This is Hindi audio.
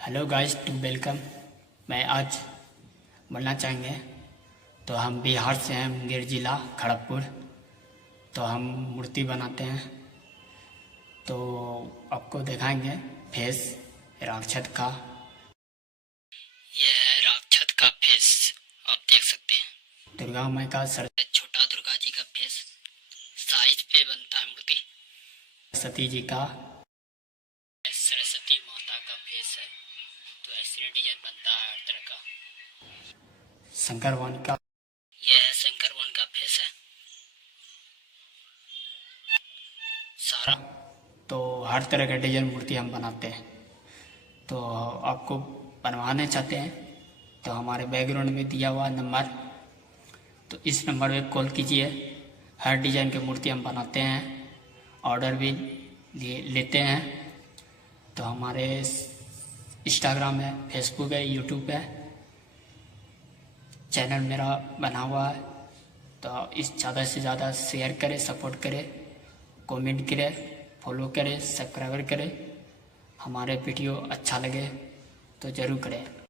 Hello guys to welcome. मैं आज बोलना चाहेंगे तो हम बिहार से हैं, मुंगेर जिला खड़गपुर। तो हम मूर्ति बनाते हैं, तो आपको दिखाएंगे फेस राक्षस का। यह है राक्षस का फेस, आप देख सकते हैं। दुर्गा माँ का सर, छोटा दुर्गा जी का फेस साइज पे बनता है मूर्ति। सरस्वती जी का, सरस्वती माता का फेस है, तो ऐसे डिजाइन बनता है हर तरह का। शंकर भगवान का, यह है शंकर भगवान का फेस है सारा। तो हर तरह का डिजाइन मूर्ति हम बनाते हैं। तो आपको बनवाने चाहते हैं तो हमारे बैकग्राउंड में दिया हुआ नंबर, तो इस नंबर पे कॉल कीजिए। हर डिजाइन की मूर्ति हम बनाते हैं, ऑर्डर भी लेते हैं। तो हमारे इंस्टाग्राम है, फेसबुक है, यूट्यूब है, चैनल मेरा बना हुआ है। तो इस ज़्यादा से ज़्यादा शेयर करें, सपोर्ट करें, कमेंट करें, फॉलो करें, सब्सक्राइबर करें। हमारे वीडियो अच्छा लगे तो ज़रूर करें।